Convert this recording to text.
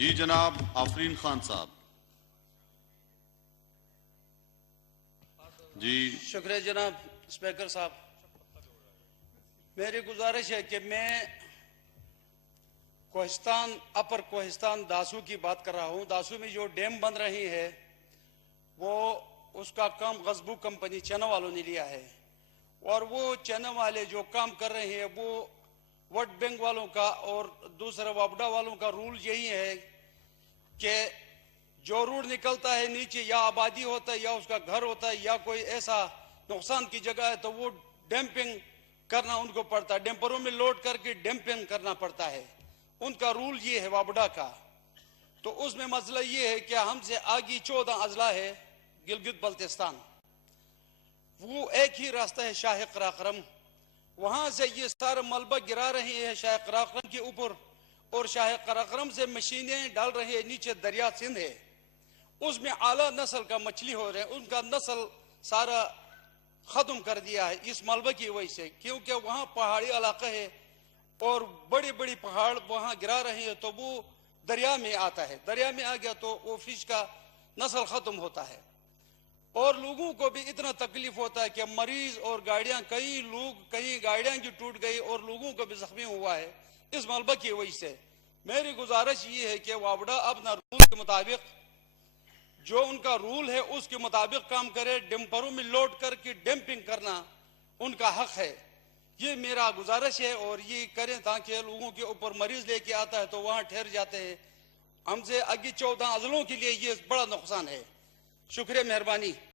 जी जनाब आफरीन खान साहब। जी शुक्रिया जनाब स्पीकर साहब। मेरी गुजारिश है कि मैं कोहिस्तान अपर कोहिस्तान दासू की बात कर रहा हूँ। दासू में जो डैम बन रही है वो उसका काम गजबू कंपनी चना वालों ने लिया है और वो चना वाले जो काम कर रहे हैं वो वर्ल्ड बैंक वालों का और दूसरा वापडा वालों का रूल यही है कि जो रोड निकलता है नीचे या आबादी होता है या उसका घर होता है या कोई ऐसा नुकसान की जगह है तो वो डंपिंग करना उनको पड़ता है, डंपरों में लोड करके डंपिंग करना पड़ता है। उनका रूल ये है वापडा का। तो उसमें मसला ये है कि हमसे आगे 14 अजला है गिलगित बल्तिस्तान, वो एक ही रास्ता है शाह कराक्रम, वहां से ये सारा मलबा गिरा रहे हैं शाह कराक्रम के ऊपर और शाह कराक्रम से मशीनें डाल रहे हैं नीचे दरिया सिंध है, उसमें आला नस्ल का मछली हो रहे हैं, उनका नस्ल सारा खत्म कर दिया है इस मलबे की वजह से, क्योंकि वहां पहाड़ी इलाका है और बड़ी बड़ी पहाड़ वहां गिरा रहे हैं तो वो दरिया में आता है, दरिया में आ गया तो वो फिश का नस्ल खत्म होता है और लोगों को भी इतना तकलीफ होता है कि मरीज और गाड़ियां, कई गाड़ियां भी टूट गई और लोगों को भी जख्मी हुआ है इस मलबे की वजह से। मेरी गुजारिश ये है कि वापडा अपना रूल के मुताबिक, जो उनका रूल है उसके मुताबिक काम करे, डंपरों में लोड करके डंपिंग करना उनका हक है। ये मेरा गुजारिश है और ये करें ताकि लोगों के ऊपर मरीज लेके आता है तो वहां ठहर जाते हैं। हमसे आगे 14 अजलों के लिए ये बड़ा नुकसान है। शुक्रिया, मेहरबानी।